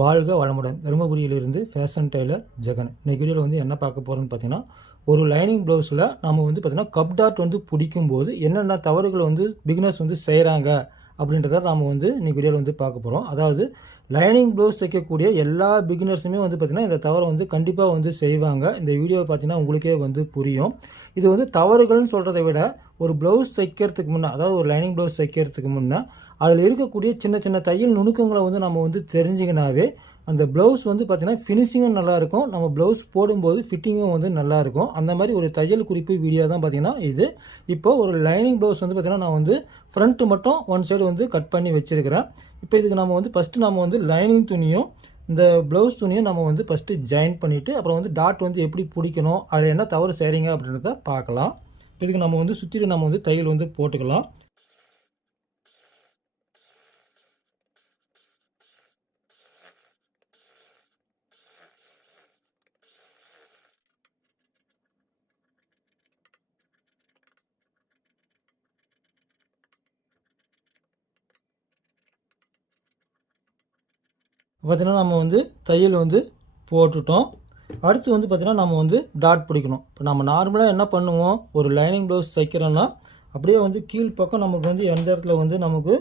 வாழ்க வளமுடன். தருமபுரியிலிருந்து fashion Taylor Jagan. இன்றைக்கி வீடியோவில் வந்து என்ன பார்க்க போகிறோன்னு பார்த்தீங்கன்னா, ஒரு லைனிங் ப்ளவுஸில் நம்ம வந்து பார்த்திங்கன்னா கப் டாட் வந்து பிடிக்கும்போது என்னென்ன தவறுகள் வந்து பிகினர்ஸ் வந்து செய்கிறாங்க அப்படின்றத நாம் வந்து இன்றைக்கி வீடியோவில் வந்து பார்க்க போகிறோம். அதாவது லைனிங் ப்ளவுஸ் தைக்கக்கூடிய எல்லா பிகினர்ஸுமே வந்து பார்த்திங்கன்னா இந்த தவறை வந்து கண்டிப்பாக வந்து செய்வாங்க. இந்த வீடியோவை பார்த்தீங்கன்னா உங்களுக்கே வந்து புரியும். இது வந்து தவறுகள்னு சொல்கிறத விட ஒரு ப்ளவுஸ் தைக்கிறதுக்கு முன்னே, அதாவது ஒரு லைனிங் ப்ளவுஸ் தைக்கிறதுக்கு முன்னே அதில் இருக்கக்கூடிய சின்ன சின்ன தையல் நுணுக்கங்களை வந்து நம்ம வந்து தெரிஞ்சிங்கனாவே அந்த ப்ளவுஸ் வந்து பார்த்திங்கன்னா ஃபினிஷிங்கும் நல்லாயிருக்கும், நம்ம ப்ளவுஸ் போடும்போது ஃபிட்டிங்கும் வந்து நல்லாயிருக்கும். அந்த மாதிரி ஒரு தையல் குறிப்பு வீடியோ தான் பார்த்திங்கன்னா இது. இப்போது ஒரு லைனிங் ப்ளவுஸ் வந்து பார்த்திங்கன்னா நான் வந்து ஃப்ரண்ட்டு மட்டும் ஒன் சைடு வந்து கட் பண்ணி வச்சுருக்கிறேன். இப்போ இதுக்கு நம்ம வந்து ஃபஸ்ட்டு நம்ம வந்து லைனிங் துணியும் இந்த ப்ளவுஸ் துணியும் நம்ம வந்து ஃபஸ்ட்டு ஜாயின் பண்ணிவிட்டு அப்புறம் வந்து டாட் வந்து எப்படி பிடிக்கணும், அதில் என்ன தவறு செய்கிறீங்க அப்படின்றத பார்க்கலாம். இதுக்கு நம்ம வந்து சுற்றிட்டு நம்ம வந்து தையல் வந்து போட்டுக்கலாம். பார்த்திங்கன்னா நம்ம வந்து தையல் வந்து போட்டுட்டோம். அடுத்து வந்து பார்த்திங்கன்னா நம்ம வந்து டாட் பிடிக்கணும். இப்போ நம்ம நார்மலாக என்ன பண்ணுவோம், ஒரு லைனிங் ப்ளவுஸ் தைக்கிறோன்னா அப்படியே வந்து கீழ்ப்பக்கம் நமக்கு வந்து எந்த இடத்துல வந்து நமக்கு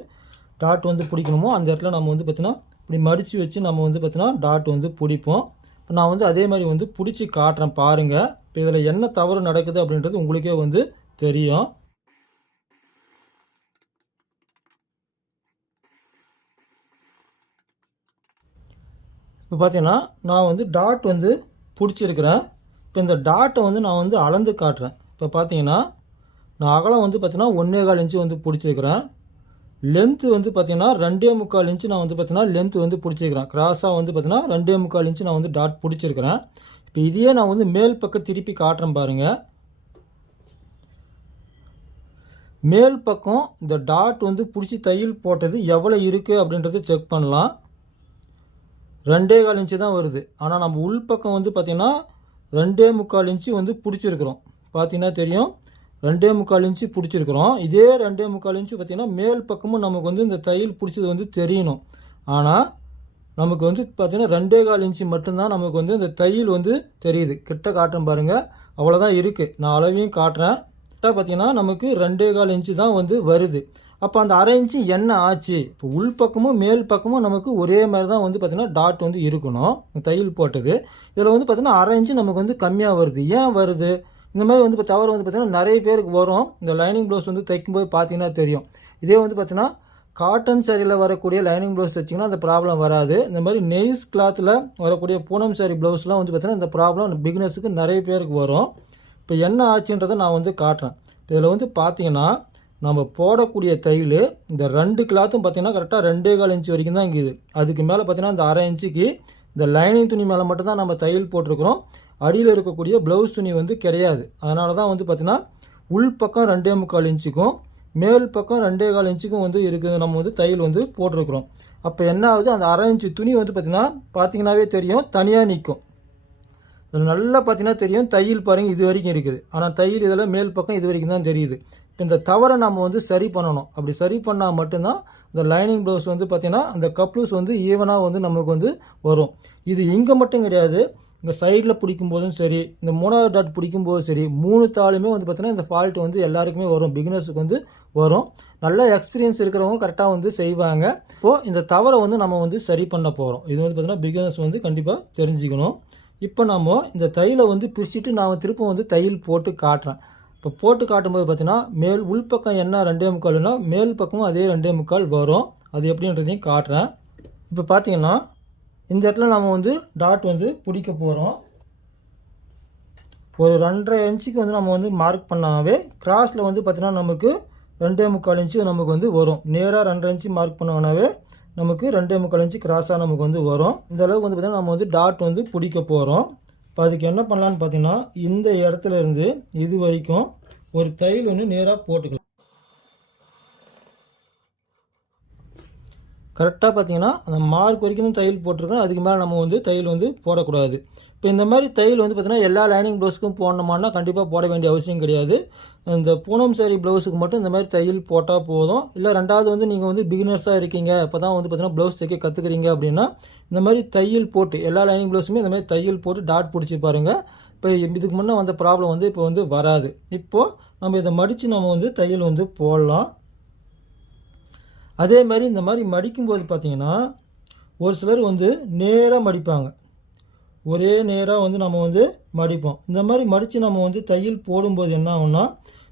டாட் வந்து பிடிக்கணுமோ அந்த இடத்துல நம்ம வந்து பார்த்திங்கன்னா இப்படி மடித்து வச்சு நம்ம வந்து பார்த்திங்கன்னா டாட் வந்து பிடிப்போம். இப்போ நான் வந்து அதே மாதிரி வந்து பிடிச்சி காட்டுறேன் பாருங்கள். இப்போ இதில் என்ன தவறு நடக்குது அப்படின்றது உங்களுக்கே வந்து தெரியும். இப்போ பார்த்தீங்கன்னா நான் வந்து டாட் வந்து பிடிச்சிருக்கிறேன். இப்போ இந்த டாட்டை வந்து நான் வந்து அளந்து காட்டுறேன். இப்போ பார்த்தீங்கன்னா நான் அகலம் வந்து பார்த்தீங்கன்னா 1.25 இன்ச்சு வந்து பிடிச்சிருக்கிறேன். லென்த்து வந்து பார்த்தீங்கன்னா 2.25 இன்ச்சு நான் வந்து பார்த்தீங்கன்னா லென்த்து வந்து பிடிச்சிருக்கிறேன். கிராஸாக வந்து பார்த்தீங்கன்னா 2.25 இன்ச்சு நான் வந்து டாட் பிடிச்சிருக்கிறேன். இப்போ இதையே நான் வந்து மேல் பக்கம் திருப்பி காட்டுறேன் பாருங்கள். மேல் பக்கம் இந்த டாட் வந்து பிடிச்சி தையல் போட்டது எவ்வளோ இருக்குது அப்படின்றத செக் பண்ணலாம். 2.25 இன்ச்சு தான் வருது. ஆனால் நம்ம உள்பக்கம் வந்து பார்த்திங்கன்னா 2.25 இன்ச்சு வந்து பிடிச்சிருக்கிறோம். பார்த்தீங்கன்னா தெரியும், 2.25 இன்ச்சு பிடிச்சிருக்கிறோம். இதே 2.25 இன்ச்சு பார்த்திங்கன்னா மேல் பக்கமும் நமக்கு வந்து இந்த தையல் பிடிச்சது வந்து தெரியணும். ஆனால் நமக்கு வந்து பார்த்திங்கன்னா 2.25 இன்ச்சு மட்டும்தான் நமக்கு வந்து இந்த தையல் வந்து தெரியுது. கிட்ட காட்டுறேன் பாருங்கள், அவ்வளோதான் இருக்குது. நான் அளவையும் காட்டுறேன். கிட்ட பார்த்திங்கன்னா நமக்கு 2.25 இன்ச்சு தான் வந்து வருது. அப்போ அந்த 1/2 இன்ச்சு என்ன ஆச்சு? இப்போ உள்பக்கமும் மேல் பக்கமும் நமக்கு ஒரே மாதிரி தான் வந்து பார்த்திங்கன்னா டாட் வந்து இருக்கணும், தையல் போட்டது. இதில் வந்து பார்த்திங்கன்னா 1/2 இன்ச்சு நமக்கு வந்து கம்மியாக வருது. ஏன் வருது? இந்த மாதிரி வந்து இப்போ தவறு வந்து பார்த்திங்கன்னா நிறைய பேருக்கு வரும். இந்த லைனிங் ப்ளவுஸ் வந்து தைக்கும்போது பார்த்திங்கன்னா தெரியும். இதே வந்து பார்த்திங்கன்னா காட்டன் சாரியில் வரக்கூடிய லைனிங் ப்ளவுஸ் வச்சிங்கன்னா அந்த ப்ராப்ளம் வராது. இந்த மாதிரி நெய்ஸ் கிளாத்தில் வரக்கூடிய பூனம் சாரி ப்ளவுஸ்லாம் வந்து பார்த்திங்கன்னா இந்த ப்ராப்ளம் பிகினர்ஸுக்கு நிறைய பேருக்கு வரும். இப்போ என்ன ஆச்சுன்றதை நான் வந்து காட்டுறேன். இதில் வந்து பார்த்திங்கன்னா நம்ம போடக்கூடிய தையல் இந்த 2 கிளாத்தும் பார்த்திங்கன்னா கரெக்டாக 2.25 இன்ச்சு வரைக்கும் தான் இருக்குது. அதுக்கு மேலே பார்த்திங்கன்னா இந்த 1/2 இன்ச்சுக்கு இந்த லைனிங் துணி மேலே மட்டும்தான் நம்ம தையல் போட்டிருக்கிறோம். அடியில் இருக்கக்கூடிய ப்ளவுஸ் துணி வந்து கிடையாது. அதனால தான் வந்து பார்த்திங்கன்னா உள் பக்கம் 2.25 இன்ச்சுக்கும் மேல் பக்கம் 2.25 இன்ச்சுக்கும் வந்து இருக்குது, நம்ம வந்து தையல் வந்து போட்டிருக்கிறோம். அப்போ என்ன ஆகுது, அந்த 1/2 இன்ச்சு துணி வந்து பார்த்திங்கன்னாவே தெரியும், தனியாக நிற்கும். நல்லா பார்த்தீங்கன்னா தெரியும், தையல் பாருங்கள் இது வரைக்கும் இருக்குது. ஆனால் தையல் இதில் மேல் பக்கம் இது வரைக்கும் தான் தெரியுது. இந்த தவறை நம்ம வந்து சரி பண்ணணும். அப்படி சரி பண்ணால் மட்டும்தான் இந்த லைனிங் ப்ளவுஸ் வந்து பார்த்திங்கன்னா அந்த கப்ளூஸ் வந்து ஈவனாக வந்து நமக்கு வந்து வரும். இது இங்கே மட்டும் கிடையாது, இந்த சைடில் பிடிக்கும் போதும் சரி, இந்த 3வது டாட் பிடிக்கும் போதும் சரி, 3 தாளுமே வந்து பார்த்திங்கன்னா இந்த ஃபால்ட் வந்து எல்லாருக்குமே வரும், பிகினர்ஸுக்கு வந்து வரும். நல்ல எக்ஸ்பீரியன்ஸ் இருக்கிறவங்க கரெக்டாக வந்து செய்வாங்க. இப்போது இந்த தவறை வந்து நம்ம வந்து சரி பண்ண போகிறோம். இது வந்து பார்த்திங்கன்னா பிகினர்ஸ் வந்து கண்டிப்பாக தெரிஞ்சுக்கணும். இப்போ நம்ம இந்த தையலை வந்து பிரிச்சுட்டு நான் திரும்ப வந்து தையல் போட்டு காட்டுறேன். இப்போ போட்டு காட்டும்போது பார்த்தீங்கன்னா உள்பக்கம் என்ன 2.25னா மேல் பக்கமும் அதே 2.25 வரும். அது எப்படின்றதையும் காட்டுறேன். இப்போ பார்த்தீங்கன்னா இந்த இடத்துல நம்ம வந்து டாட் வந்து பிடிக்க போகிறோம். ஒரு 2.5 இன்ச்சுக்கு வந்து நம்ம வந்து மார்க் பண்ணாவே கிராஸில் வந்து பார்த்திங்கன்னா நமக்கு 2.25 இன்ச்சு நமக்கு வந்து வரும். நேராக 2.5 இன்ச்சு மார்க் பண்ணோன்னாவே நமக்கு 2.25 இன்ச்சு கிராஸாக நமக்கு வந்து வரும். இந்த அளவுக்கு வந்து பார்த்திங்கன்னா நம்ம வந்து டாட் வந்து பிடிக்க போகிறோம். இப்போ அதுக்கு என்ன பண்ணலான்னு பார்த்தீங்கன்னா இந்த இடத்துல இருந்து இது வரைக்கும் ஒரு தையல் ஒன்று நேராக போட்டுக்கலாம். கரெக்டாக பார்த்தீங்கன்னா அந்த மார்க் வரைக்கும் தான் தையல் போட்டிருக்கோம். அதுக்கு மேலே நம்ம வந்து தையல் வந்து போடக்கூடாது. இப்போ இந்த மாதிரி தையல் வந்து பார்த்தீங்கன்னா எல்லா லைனிங் ப்ளவுஸுக்கும் போடணுமான்னா கண்டிப்பாக போட வேண்டிய அவசியம் கிடையாது. இந்த பூனம் சாரி ப்ளவுஸுக்கு மட்டும் இந்த மாதிரி தையல் போட்டால் போதும். இல்லை ரெண்டாவது வந்து நீங்கள் வந்து பிகினர்ஸாக இருக்கீங்க, இப்போ தான் வந்து பார்த்தீங்கன்னா ப்ளவுஸ் தைக்க கற்றுக்குறீங்க அப்படின்னா இந்த மாதிரி தையல் போட்டு எல்லா லைனிங் ப்ளவுஸுமே இந்த மாதிரி தையல் போட்டு டாட் பிடிச்சி பாருங்கள். இப்போ இதுக்கு முன்னே வந்த ப்ராப்ளம் வந்து இப்போ வந்து வராது. இப்போது நம்ம இதை மடித்து நம்ம வந்து தையல் வந்து போடலாம். அதே மாதிரி இந்த மாதிரி மடிக்கும்போது பார்த்தீங்கன்னா ஒரு சிலர் வந்து நேராக மடிப்பாங்க, ஒரே நேராக வந்து நம்ம வந்து மடிப்போம். இந்த மாதிரி மடித்து நம்ம வந்து தையல் போடும்போது என்ன ஆகும்னா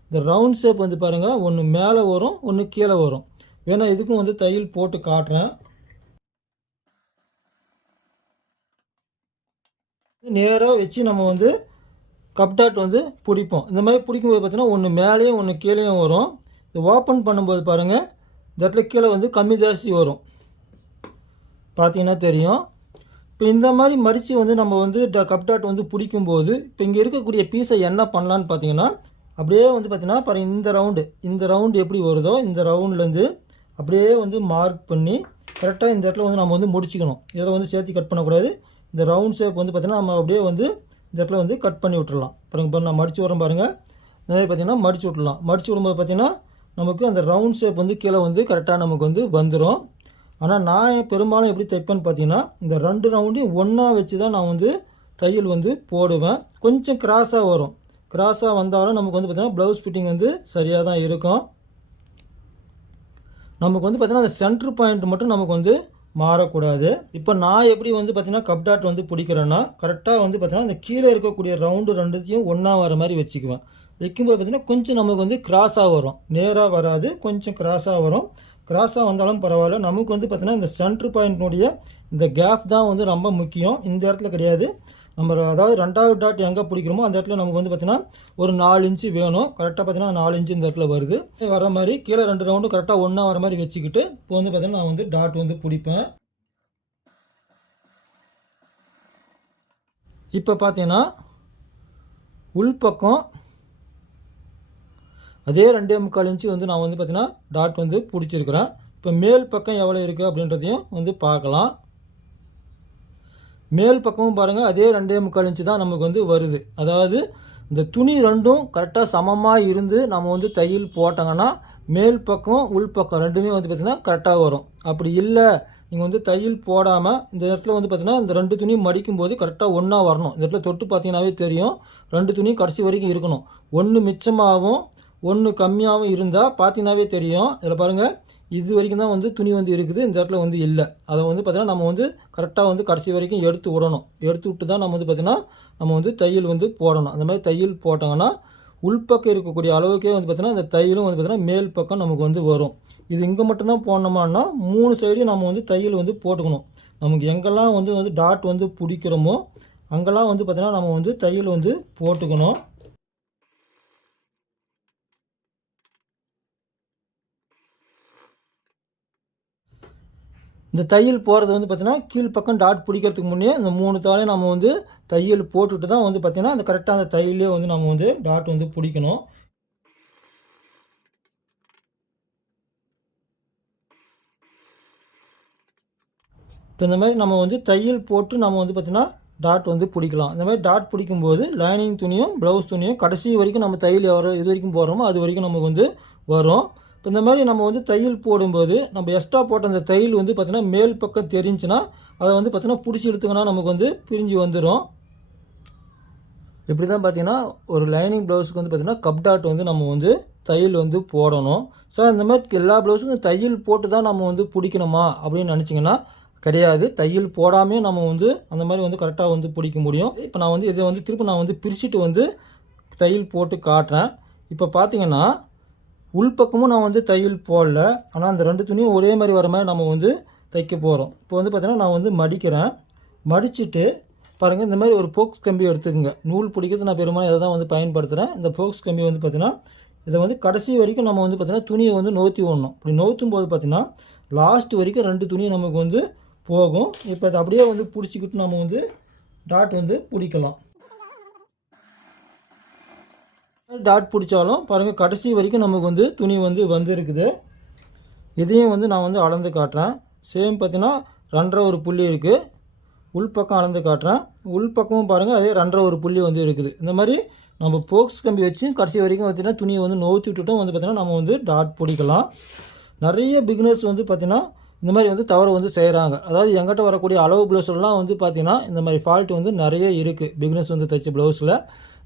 இந்த ரவுண்ட் ஷேப் வந்து பாருங்கள், ஒன்று மேலே வரும், ஒன்று கீழே வரும். வேணா இதுக்கும் வந்து தையல் போட்டு காட்டுறேன். நேராக வச்சு நம்ம வந்து கப் டாட் வந்து பிடிப்போம். இந்த மாதிரி பிடிக்கும்போது பார்த்தீங்கன்னா ஒன்று மேலேயும் ஒன்று கீழேயும் வரும். இது ஓப்பன் பண்ணும்போது பாருங்கள், இந்த இடத்துல கீழே வந்து கம்மி ஜாஸ்தி வரும், பார்த்தீங்கன்னா தெரியும். இப்போ இந்த மாதிரி மடித்து வந்து நம்ம வந்து கப் டாட் வந்து பிடிக்கும்போது இப்போ இங்கே இருக்கக்கூடிய பீஸை என்ன பண்ணலான்னு பார்த்தீங்கன்னா அப்படியே வந்து பார்த்தீங்கன்னா பாருங்கள், இந்த ரவுண்டு எப்படி வருதோ இந்த ரவுண்ட்லேருந்து அப்படியே வந்து மார்க் பண்ணி கரெக்டாக இந்த இடத்துல வந்து நம்ம வந்து முடிச்சுக்கணும். இதில் வந்து சேர்த்து கட் பண்ணக்கூடாது. இந்த ரவுண்ட் ஷேப் வந்து பார்த்திங்கன்னா நம்ம அப்படியே வந்து இந்த இடத்துல வந்து கட் பண்ணி விட்டுடலாம். பாருங்கள், நான் மடித்து வரேன் பாருங்கள். இந்த மாதிரி பார்த்திங்கன்னா மடித்து விட்டுடலாம். மடித்து விடும்போது பார்த்திங்கன்னா நமக்கு அந்த ரவுண்ட் ஷேப் வந்து கீழே வந்து கரெக்டாக நமக்கு வந்து வந்துடும். ஆனால் நான் பெரும்பாலும் எப்படி தைப்பேன்னு பார்த்தீங்கன்னா இந்த 2 ரவுண்டையும் ஒன்றா வச்சு தான் நான் வந்து தையல் வந்து போடுவேன். கொஞ்சம் கிராஸாக வரும். கிராஸாக வந்தாலும் நமக்கு வந்து பார்த்திங்கன்னா ப்ளவுஸ் ஃபிட்டிங் வந்து சரியாக தான் இருக்கும். நமக்கு வந்து பார்த்திங்கன்னா அந்த சென்ட்ரு பாயிண்ட் மட்டும் நமக்கு வந்து மாறக்கூடாது. இப்போ நான் எப்படி வந்து பார்த்திங்கன்னா கப் டாட் வந்து பிடிக்கிறேன்னா கரெக்டாக வந்து பார்த்திங்கன்னா இந்த கீழே இருக்கக்கூடிய ரவுண்டு ரெண்டுத்தையும் ஒன்றா வர மாதிரி வச்சுக்குவேன். வைக்கும்போது பார்த்திங்கன்னா கொஞ்சம் நமக்கு வந்து கிராஸாக வரும், நேராக வராது, கொஞ்சம் கிராஸாக வரும். கிராஸாக வந்தாலும் பரவாயில்ல. நமக்கு வந்து பார்த்திங்கன்னா இந்த சென்ட்ரு பாயிண்ட்னுடைய இந்த கேப் தான் வந்து ரொம்ப முக்கியம். இந்த இடத்துல கிடையாது. நம்ம அதாவது 2வது டாட் எங்கே பிடிக்கிறோமோ அந்த இடத்துல நமக்கு வந்து பார்த்திங்கன்னா ஒரு 4 இன்ச்சு வேணும். கரெக்டாக பார்த்திங்கன்னா 4 இன்ச்சு இந்த இடத்துல வருது. வர மாதிரி கீழே 2 ரவுண்டும் கரெக்டாக ஒன்றா வர மாதிரி வச்சுக்கிட்டு இப்போ வந்து பார்த்திங்கன்னா நான் வந்து டாட் வந்து பிடிப்பேன். இப்போ பார்த்தீங்கன்னா உள்பக்கம் அதே 2.25 இன்ச்சு வந்து நான் வந்து பார்த்திங்கன்னா டாட் வந்து பிடிச்சிருக்கிறேன். இப்போ மேல் பக்கம் எவ்வளோ இருக்குது அப்படின்றதையும் வந்து பார்க்கலாம். மேல் பக்கமும் பாருங்கள் அதே 2.25 இன்ச்சு தான் நமக்கு வந்து வருது. அதாவது இந்த துணி ரெண்டும் கரெக்டாக சமமாக இருந்து நம்ம வந்து தையல் போட்டாங்கன்னா மேல் பக்கம் உள்பக்கம் ரெண்டுமே வந்து பார்த்திங்கன்னா கரெக்டாக வரும். அப்படி இல்லை நீங்கள் வந்து தையல் போடாமல் இந்த இடத்துல வந்து பார்த்திங்கன்னா இந்த 2 துணியும் மடிக்கும்போது கரெக்டாக ஒன்றா வரணும். இந்த இடத்துல தொட்டு பார்த்தீங்கன்னாவே தெரியும் 2 துணியும் கடைசி வரைக்கும் இருக்கணும். ஒன்று மிச்சமாகவும் ஒன்று கம்மியாகவும் இருந்தால் பார்த்தீங்கன்னாவே தெரியும். இதில் பாருங்கள், இது வரைக்கும் தான் வந்து துணி வந்து இருக்குது, இந்த இடத்துல வந்து இல்லை. அதை வந்து பார்த்திங்கன்னா நம்ம வந்து கரெக்டாக வந்து கடைசி வரைக்கும் எடுத்து விடணும். எடுத்து விட்டு தான் நம்ம வந்து பார்த்திங்கன்னா நம்ம வந்து தையல் வந்து போடணும். அந்த மாதிரி தையல் போட்டாங்கன்னா உள்பக்கம் இருக்கக்கூடிய அளவுக்கே வந்து பார்த்திங்கன்னா இந்த தையலும் வந்து பார்த்திங்கன்னா மேல் பக்கம் நமக்கு வந்து வரும். இது இங்கே மட்டும்தான் போடணுமான்னா 3 சைடையும் நம்ம வந்து தையல் வந்து போட்டுக்கணும். நமக்கு எங்கெல்லாம் வந்து டாட் வந்து பிடிக்கிறோமோ அங்கெல்லாம் வந்து பார்த்திங்கன்னா நம்ம வந்து தையல் வந்து போட்டுக்கணும். இந்த தையல் போகிறது வந்து பார்த்திங்கன்னா கீழ்ப்பக்கம் டாட் பிடிக்கிறதுக்கு முன்னே இந்த 3 தாளையும் நம்ம வந்து தையல் போட்டுட்டு தான் வந்து பார்த்திங்கன்னா அந்த கரெக்டாக அந்த தையலே வந்து நம்ம வந்து டாட் வந்து பிடிக்கணும். இப்போ இந்த மாதிரி நம்ம வந்து தையல் போட்டு நம்ம வந்து பார்த்திங்கன்னா டாட் வந்து பிடிக்கலாம். இந்த மாதிரி டாட் பிடிக்கும்போது லைனிங் துணியும் ப்ளவுஸ் துணியும் கடைசி வரைக்கும் நம்ம தையல் இது வரைக்கும் போடுறோமோ அது வரைக்கும் நமக்கு வந்து வரும். இப்போ இந்த மாதிரி நம்ம வந்து தையல் போடும்போது நம்ம எக்ஸ்ட்ரா போட்ட அந்த தையல் வந்து பார்த்திங்கன்னா மேல் பக்கம் தெரிஞ்சுன்னா அதை வந்து பார்த்திங்கன்னா பிடிச்சி எடுத்துக்கன்னா நமக்கு வந்து பிரிஞ்சு வந்துடும். இப்படி தான் பார்த்திங்கன்னா ஒரு லைனிங் ப்ளவுஸுக்கு வந்து பார்த்திங்கன்னா கப் டாட் வந்து நம்ம வந்து தையல் வந்து போடணும். ஸோ இந்த மாதிரி எல்லா ப்ளவுஸுக்கும் தையல் போட்டு தான் நம்ம வந்து பிடிக்கணுமா அப்படின்னு நினச்சிங்கன்னா கிடையாது. தையல் போடாமே நம்ம வந்து அந்த மாதிரி வந்து கரெக்டாக வந்து பிடிக்க முடியும். இப்போ நான் வந்து இதை வந்து திரும்ப நான் வந்து பிரிச்சுட்டு வந்து தையல் போட்டு காட்டுறேன். இப்போ பார்த்திங்கன்னா உள்பக்கமும் நான் வந்து தையல் போடல, ஆனால் அந்த 2 துணியும் ஒரே மாதிரி வர மாதிரி நம்ம வந்து தைக்க போகிறோம். இப்போ வந்து பார்த்திங்கன்னா நான் வந்து மடிக்கிறேன். மடிச்சுட்டு பாருங்கள், இந்த மாதிரி ஒரு போக்ஸ் கம்பி எடுத்துக்கோங்க. நூல் பிடிக்கிறது நான் பெரும்பாலும் இதை தான் வந்து பயன்படுத்துகிறேன். இந்த போக்ஸ் கம்பி வந்து பார்த்திங்கன்னா இதை வந்து கடைசி வரைக்கும் நம்ம வந்து பார்த்திங்கன்னா துணியை வந்து நோற்றி விடணும். இப்படி நோற்றும் போது பார்த்திங்கன்னா லாஸ்ட் வரைக்கும் 2 துணியை நமக்கு வந்து போகும். இப்போ அதை அப்படியே வந்து பிடிச்சிக்கிட்டு நம்ம வந்து டாட் வந்து பிடிக்கலாம். டாட் பிடிச்சாலும் பாருங்கள் கடைசி வரைக்கும் நமக்கு வந்து துணி வந்து வந்துருக்குது. இதையும் வந்து நான் வந்து அளந்து காட்டுறேன். சேம் பார்த்தீங்கன்னா 2.5 ஒரு புள்ளி இருக்குது. உள்பக்கம் அளந்து காட்டுறேன். உள்பக்கமும் பாருங்கள் அதே 2.5 ஒரு புள்ளி வந்து இருக்குது. இந்த மாதிரி நம்ம போக்ஸ் கம்பி வச்சு கடைசி வரைக்கும் பார்த்திங்கன்னா துணியை வந்து நோத்தி விட்டுட்டும் வந்து பார்த்திங்கன்னா நம்ம வந்து டாட் பிடிக்கலாம். நிறைய பிகினர்ஸ் வந்து பார்த்திங்கன்னா இந்த மாதிரி வந்து தவறு வந்து செய்கிறாங்க. அதாவது எங்கிட்ட வரக்கூடிய அளவு ப்ளவுஸ்லாம் வந்து பார்த்திங்கன்னா இந்த மாதிரி ஃபால்ட் வந்து நிறைய இருக்குது பிகினர்ஸ் வந்து தைச்ச ப்ளவுஸில்.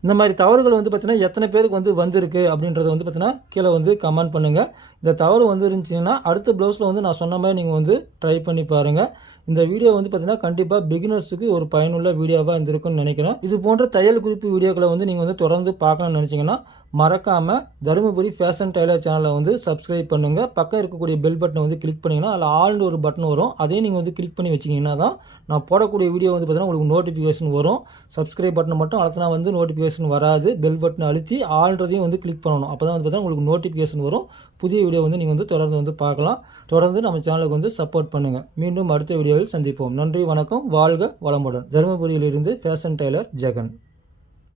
இந்த மாதிரி தவறுகள் வந்து பார்த்திங்கன்னா எத்தனை பேருக்கு வந்து வந்திருக்கு அப்படின்றத வந்து பார்த்திங்கன்னா கீழே வந்து கமெண்ட் பண்ணுங்கள். இந்த தவறு வந்து இருந்துச்சிங்கன்னா அடுத்த ப்ளவுஸில் வந்து நான் சொன்ன மாதிரி நீங்கள் வந்து ட்ரை பண்ணி பாருங்கள். இந்த வீடியோ வந்து பார்த்திங்கன்னா கண்டிப்பாக பிகினர்ஸுக்கு ஒரு பயனுள்ள வீடியோவாக இருந்திருக்குன்னு நினைக்கிறேன். இது போன்ற தையல் குறிப்பு வீடியோக்களை வந்து நீங்கள் வந்து தொடர்ந்து பார்க்கணும்னு நினச்சிங்கன்னா மறக்காமல் தருமபுரி ஃபேஷன் டெய்லர் சேனலை வந்து சப்ஸ்கிரைப் பண்ணுங்கள். பக்கம் இருக்கக்கூடிய பெல் பட்டனை வந்து கிளிக் பண்ணிங்கன்னா அதில் ஆல்னு ஒரு பட்டன் வரும். அதையும் நீங்கள் வந்து கிளிக் பண்ணி வச்சிங்கன்னா தான் நான் போடக்கூடிய வீடியோ வந்து பார்த்திங்கன்னா உங்களுக்கு நோட்டிஃபிகேஷன் வரும். சப்ஸ்கிரைப் பட்டனை மட்டும் அழுத்தினா வந்து நோட்டிஃபிகேஷன் வராது. பெல் பட்டனை அழுத்தி ஆல்ன்றதையும் வந்து கிளிக் பண்ணணும். அப்போ தான் வந்து பார்த்திங்கன்னா உங்களுக்கு நோட்டிஃபிகேஷன் வரும். புதிய வீடியோ வந்து நீங்கள் வந்து தொடர்ந்து வந்து பார்க்கலாம். தொடர்ந்து நம்ம சேனலுக்கு வந்து சப்போர்ட் பண்ணுங்கள். மீண்டும் அடுத்த வீடியோவில் சந்திப்போம். நன்றி, வணக்கம், வாழ்க வளமுடன். தருமபுரியிலிருந்து ஃபேஷன் டெய்லர் ஜெகன்.